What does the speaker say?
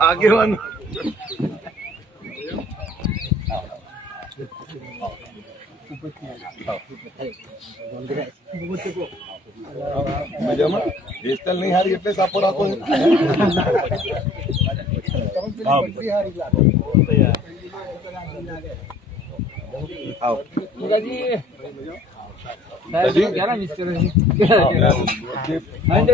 આગેવાન મજામાં હેરસ્ટાઈલ નહીં હારી એટલે સાપો રાખો આવો Jadi sekarang istirahat. Nanti